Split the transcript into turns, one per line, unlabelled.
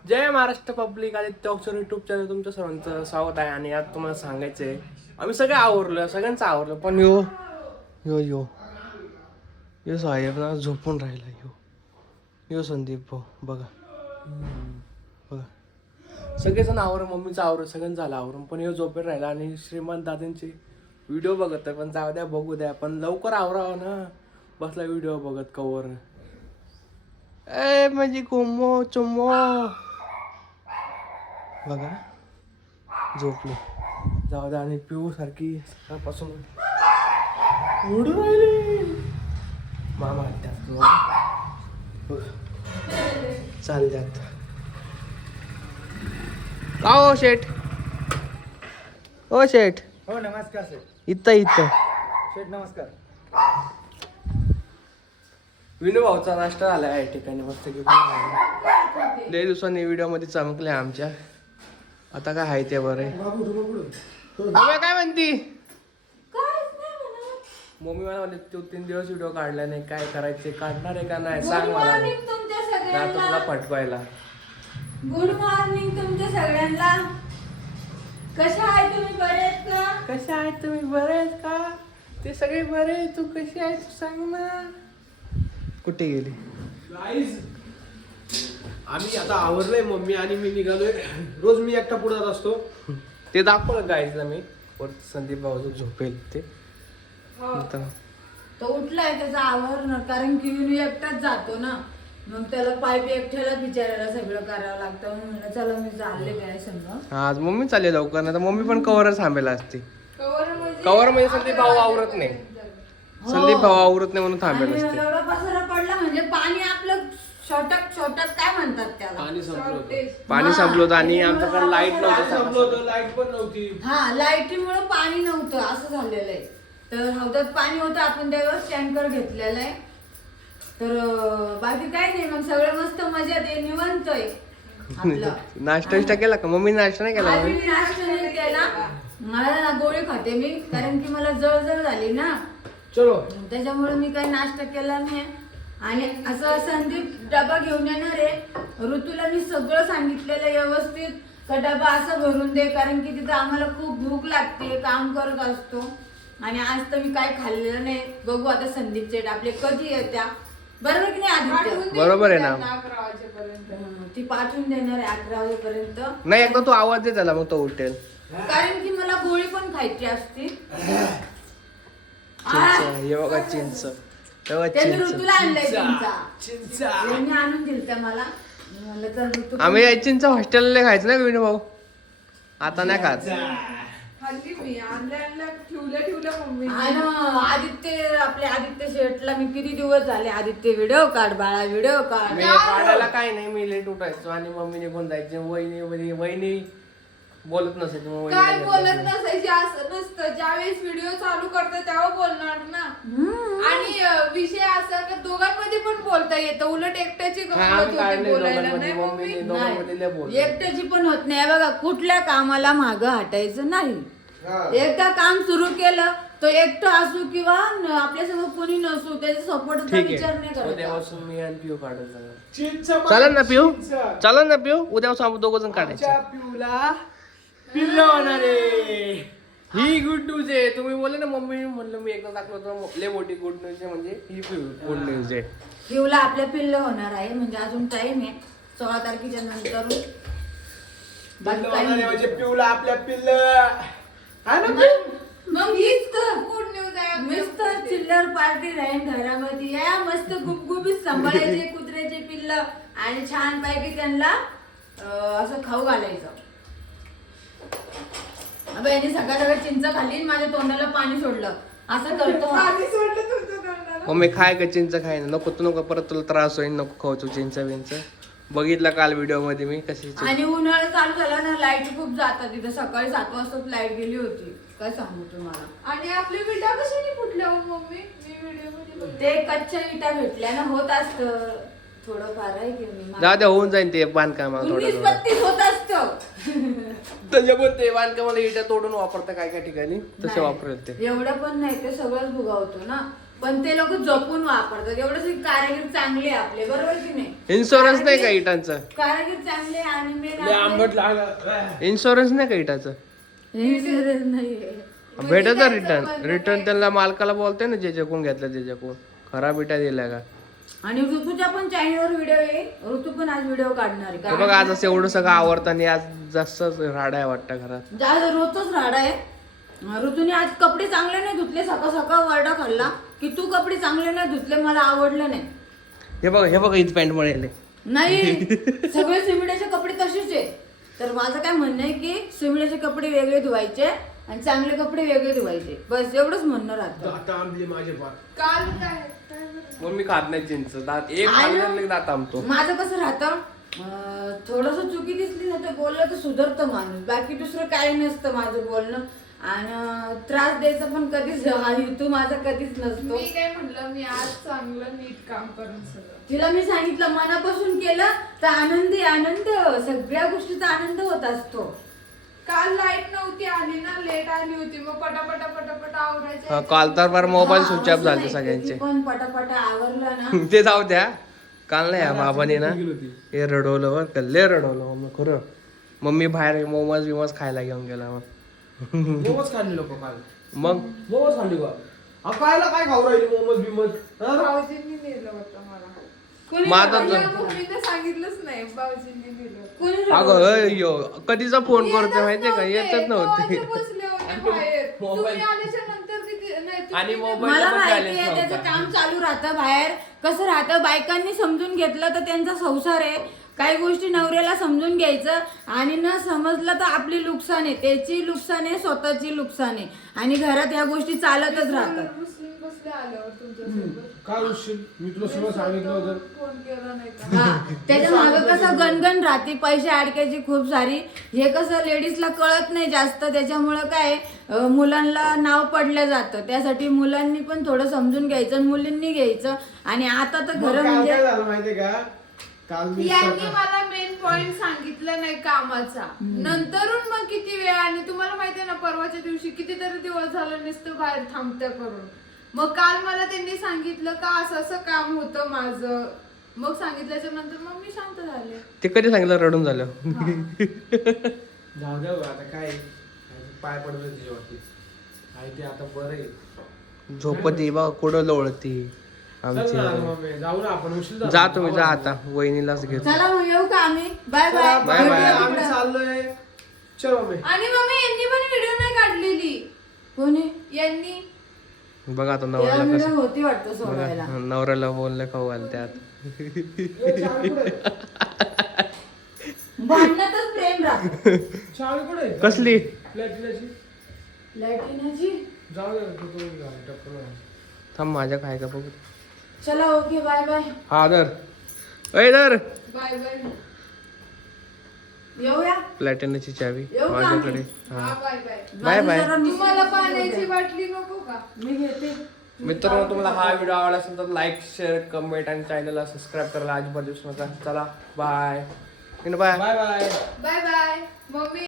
जय Maharashtra public Aditya ऑक्सर YouTube channel तुमच्या सर्वांचं स्वागत आहे. आणि आज तुम्हाला सांगायचं आहे, आम्ही सगळं आवरलं, सगळ्यांचं आवरलं, पण यो यो यो यो साहेब ना झोपून राहिला. यो संदीप भाऊ बघा बघा, सगळेजण आवरलं, मम्मीचं आवरलं, सगळ्यांचं झालं आवरून, पण यो झोपेल राहिला. आणि श्रीमंत दादांचे व्हिडिओ बघत आहे, पण जाऊ द्या बघू द्या, पण लवकर आवरावं ना. बसला व्हिडिओ बघत कवर ए म्हणजे कोमो चुम्मो बघा झोपली. जाऊ द्या. आणि पिऊ सारखी सकाळपासून उडून राहिली. मामा चाल द्यात का हो शेठ. ओ शेठ.
हो नमस्कार सर.
इथं
शेठ नमस्कार.
विनू भाऊचा नाश्ता झाला या ठिकाणी मस्त घेऊन. लय दिवसांनी व्हिडिओ मध्ये चमकले आमच्या. आता काय आहे ते बरं आहे. मम्मी काय म्हणती. मम्मी मला म्हणते तू 3 दिवस व्हिडिओ काढला नाही, काय करायचे, काढणार आहे का नाही सांग मला. तुला फटवायला.
गुड मॉर्निंग तुमच्या सगळ्यांना. कशा आहे तुम्ही, बरे आहेत का?
कशा आहेत तुम्ही, बरे आहेत का? ते सगळे बरे. तू कशी आहेस सांग ना. कुठे गेली.
आम्ही आता आवरलोय, मम्मी आणि मी निघालोय. रोज मी एकटा पुढे जात असतो.
ते दाखवलं गाईजला मी. संदीप भाऊ झोपेल ते.
तो उठलाय त्याचा आवरण, कारण की विनू एकटाच जातो ना, मग त्याला पाईप एकट्याला बिचारायला सगळं करावं लागतं. म्हणलं चला मी चालले काय समजा.
आज मम्मी चालली लवकर, ना तर मम्मी पण कवरच थांबेला असते.
म्हणजे
कवर म्हणजे संदीप भाऊ आवरत नाही. संदीप भाऊ आवरत नाही म्हणून थांबेल
आणि
असते.
एवढा पसारा पडला म्हणजे पाणी आपलं छोटक छोटक काय म्हणतात त्याला.
पाणी संपलं होतं.
पाणी संपलं होतं आणि आमच्याकडे लाईट नव्हतं.
लाईट पण नव्हती.
हा, लाईटीमुळे पाणी नव्हतं असं झालेलं आहे. तर हौदात पाणी होतं, आपण त्यावेळेस टँकर घेतलेला आहे. तर बाकी काय नाही, मग सगळं मस्त मजा दे निवंत आहे आपलं.
नाश्ता केला का मम्मी. नाश्ता नाही केला
आज
मम्मी.
मी नाश्ता नाही केला. मला ना गोळी खाते मी, कारण की मला जळजळ झाली ना,
चलो
त्याच्यामुळे मी काही नाश्ता केला नाही. आणि असं संदीप डबा घेऊन येणार आहे. ऋतूला मी सगळं सांगितलेलं व्यवस्थित का डबा असं भरून दे, कारण की तिथं आम्हाला खूप भूक लागते, काम करत असतो. आणि आज तर मी काय खाल्लेलं नाही. बघू आता संदीपचे आपले कधी येत्या. बरोबर की नाही आदित्य.
बरोबर आहे ना.
ती पाठवून देणार आहे 11 वाजेपर्यंत.
नाही एकदा तू आवाज दे त्याला, मग तो उठेल.
कारण की मला गोळी पण खायची असती.
चिंच हे बघा चिंच. तेव्हा
त्यांनी
चिंच
ऋतूला आणलंय चिंचा.
चिंचा.
त्यांनी आणून दिलत्या मला. मी म्हणलं तर ऋतू
आम्ही या चिंच हॉस्टेलला खायचं ना विनू भाऊ. आता नाही खात.
आदित्य आपले आदित्य शेटला मी किती दिवस झाले, आदित्य व्हिडिओ काढ बाळा, व्हिडिओ काढ.
मी काढायला काय नाही, मी लेट उठायचो आणि मम्मी निघून जायची. वहिनी बोलत नसायची. मग
काय
वहिनी
बोलत नसायची असं नसतं. ज्यावेळेस व्हिडिओ चालू करतो तेव्हा बोलणार ना. आणि विषय असा की दोघांमध्ये पण बोलता येतं. उलट एकट्याची
हा,
गंमत
आम्ही
होती
काढले
बोलायला
दोघांमध्ये,
नाही
मम्मीने
मम्मी.
दोघांमध्ये लय बोललो.
एकट्याची पण होत नाही. बघा, कुठल्या कामाला मागं हटायचं नाही. एकदा काम सुरू केलं तो एकटं असू किंवा आपल्यासमोर कोणी नसू, त्याचा सपोर्टचा
ठीक
विचार नाही
आहे.
करायचा.
उद्यापासून मी आणि पिऊ काढत जाणार.
चिंच
चालेल ना पिऊ. चालेल ना पिऊ. उद्यापासून दोघ जण काढायचे.
पिऊला पिल्लं होणार आहे.
ही गुड न्यूज आहे. तुम्ही बोलले ना मम्मी, म्हणलं मी एकदा दाखवलं होतं, लय मोठी गुड न्यूज आहे. म्हणजे ही गुड न्यूज आहे.
पिऊला आपल्या पिल्लं होणार आहे. म्हणजे अजून टाइम आहे 16 तारखेच्या नंतर.
पिल्लं होणार आहे म्हणजे पिऊला आपल्या पिल्लं. हा ना पिऊ?
मग हीच तर
गुड न्यूज आहे
मस्त चिल्लर पार्टी राहील घरामध्ये. या मस्त गुबगुबीत सांभाळायचे कुत्र्याचे पिल्ल आणि छान पैकी त्यांना असं खाऊ घालायचं. अबे याने सकाळ सकाळ चिंच खाल्ली आणि माझ्या तोंडाला पाणी सोडलं. असं करतो हा.
आधी सोडलं तुमचं तोंडाला.
मम्मी खाय का चिंच खाय ना. नको तू नको, परत तुला त्रास होईल. नको खाऊ तू चिंच बिंच. बघितलं काल व्हिडिओ मध्ये मी कशी.
आणि उन्हाळा चालू झाला ना, लाईट खूप जातात तिथं. सकाळी 7 वाजताच लाईट गेली होती. काय सांगू तुम्हाला.
आणि आपली विटा कशाने फुटल्या हो मम्मी. मी व्हिडिओ मध्ये बघितलं.
ते कच्च्या विटा भेटल्या ना, होत असतं थोडंफार आहे की मी.
जाऊ द्या, होऊन जाईल ते बांधकाम.
19-32 होत असतं.
त्याच्यामुळे ते बांधकामाला इटा तोडून वापरता काय काय ठिकाणी तसे
नाही.
वापरेल ते.
एवढं पण नाही, ते सगळंच भुगावतो ना. पण ते लोक जपून वापरतात. एवढंच कारागीर चांगले आपले, बरोबर की नाही?
इन्शुरन्स नाही का इटांचा?
कारागीर चांगले आणि मेन
लय आंबट लागलं.
इन्शुरन्स नाही का इटाचं?
नाहीये.
भेटत रिटर्न त्यांना मालकाला बोलते ना, ज्याच्याकडून घेतलं त्याच्याकडून खराब इटा दिल्या का.
आणि ऋतूच्या पण चॅनलवर व्हिडिओ येईल. ऋतू पण आज व्हिडिओ काढणार आहे.
हे बघ आज असं एवढं सगळं आवडतं आणि आज जास्त राडा आहे वाटतं घरात.
रोजच राडा आहे. ऋतूने आज कपडे चांगले नाही धुतले. सकाळ सकाळ वरडा खाल्ला की तू कपडे चांगले नाही धुतले, मला आवडलं नाही.
हे बघ इथं पॅन्ट मिळेल.
नाही, सगळे सिमिडाचे कपडे तसेच आहे. तर माझं काय म्हणणं आहे की सिमिडाचे कपडे वेगळे धुवायचे आणि चांगले कपडे वेगळे धुवायचे, बस एवढंच म्हणणं राहतं.
आता आंबले माझे पार.
काल काय
मग मी खात नाही चिंच. दात एक खाल्लं दात आमतो.
माझं कसं राहतं, थोडस चुकी दिसली ना तर बोललं तर सुधारतं माणूस, बाकी दुसरं काही नसतं माझं बोलणं. आणि त्रास द्यायचा पण कधीच हा हेतू माझा कधीच नसतो.
मी काय म्हटलं, मी आज चांगलं नीट काम करून सगळं.
तिला मी सांगितलं मनापासून केलं तर आनंदी आनंद, सगळ्या गोष्टीचा आनंद होत असतो.
काल लाईट नव्हती आली ना, लेट आली होती, मग पटापट आवरायचे.
काल तर फार मोबाईल
हा,
स्विच ऑफ
असं
झाले
नाही,
सगळ्यांचे.
किती पण पटापटा आवरलं ना.
ते जाऊ द्या. काल नाही बाबाने ना हे रडवलं वर कल्ले रडवलं मम्मी खरं. मम्मी बाहेर मोमोज बिमोज खायला घेऊन गेला. मग
मोमोज खाल्ले लोक काल.
मग
मोमोज खाल्ली का? खायला काय खाऊ राहिली मोमोज बिमोज?
भाऊजींनी नेलं होतं मला.
कोणी
माझा
रडवलं?
मम्मीने सांगितलंच नाही, भाऊजींनी नेलं.
कोणी
अगं
रडवलं?
अय्यो, कधीचा फोन करते माहितीये का, येतच नव्हते.
भाऊजी बसले होते बाहेर. तुम्ही आल्याच्या नंतर नाही, तुम्ही
आणि
नाही.
मोबाईल
मला
पण
माहिती
balance
आहे त्याचं
नव्हता.
काम चालू राहतं बाहेर. कसं राहतं, बायकांनी समजून घेतलं तर त्यांचा संसार आहे. काही गोष्टी नवऱ्याला समजून घ्यायचं आणि न समजलं तर आपली नुकसान आहे, त्याची नुकसान आहे, स्वतःची नुकसान आहे. आणि घरात या गोष्टी चालतच राहतात.
रुसून बसले आल्यावर तुमच्यासोबत.
काय उशीर? मी तुला सगळं सांगितलं होतं.
फोन केला नाही का?
हा, त्याच्या मागं कसं गणगण राहते, पैसे अडकायची खूप सारी. हे कसं लेडीजला कळत नाही जास्त, त्याच्यामुळं काय मुलांना नाव पडलं जातं. त्यासाठी मुलांनी पण थोडं समजून घ्यायचं आणि मुलींनी घ्यायचं. आणि आता तर
मग
घर
काल
म्हणजे
काय झालं माहितीये का? काल मी
यांनी मला मेन पॉइंट सांगितलं नाही कामाचा. नंतरून मग किती वेळ, आणि तुम्हाला माहितीये ना परवाच्या दिवशी कितीतरी दिवस झालं नुसतं बाहेर थांबत्या करून. मग काल मला त्यांनी सांगितलं का असं असं काम होतं माझं. मग सांगितल्याच्या नंतर मग मी शांत झाले.
ते कधी सांगितलं रडून झालं.
जाऊ द्या बा, आता काय पाय पडलं तिच्यावरती. आहे ते आता बरं आहे.
झोपती बा कुठं लोळती
चल
आमची.
ना मम्मी, जाऊ ना आपण, उशीर झाला.
जा तुम्ही जा आता, वहिनीलाच घेतो.
चला मग येऊ का आम्ही? बाय
चला,
बाय.
Bye bye.
भेटूया
आम्ही
तिकडं.
चाललोय. चल मम्मी.
आणि मम्मी यांनी पण व्हिडिओ नाही काढलेली.
कोणी?
यांनी
बघा आता
तेव्हा
नवऱ्याला
व्हिडिओ
कसं
होती वाटतं सोडायला.
बघा, नवऱ्याला बोललं खाऊ घाल त्यात.
ए, चावी कुठे?
भांडणातच प्रेम राहतं.
चावी कुठे?
कसली?
प्लॅटिनाची.
लॅटिनाची.
जाऊ दे, तू जा, टपकन जा.
थांब माझ्या काय का बघू.
चला ओके बाय बाय.
हा धर. अय धर
बाय बाय.
येऊया.
प्लॅटिनाची चावी
येऊ का
माझ्याकडे.
हा
हा
बाय बाय.
Bye bye.
जरा मिसळ
तुम्हाला
मिसळ
पाण्याची
होते.
बाटली नको का?
मी घेते.
मित्रांनो, तुम्हाला हा व्हिडिओ आवडला असेल तर लाईक शेअर कमेंट आणि चॅनलला सबस्क्राईब करायला अजिबात विसरू नका. चला bye. Bye
bye bye.
Bye bye. Mummy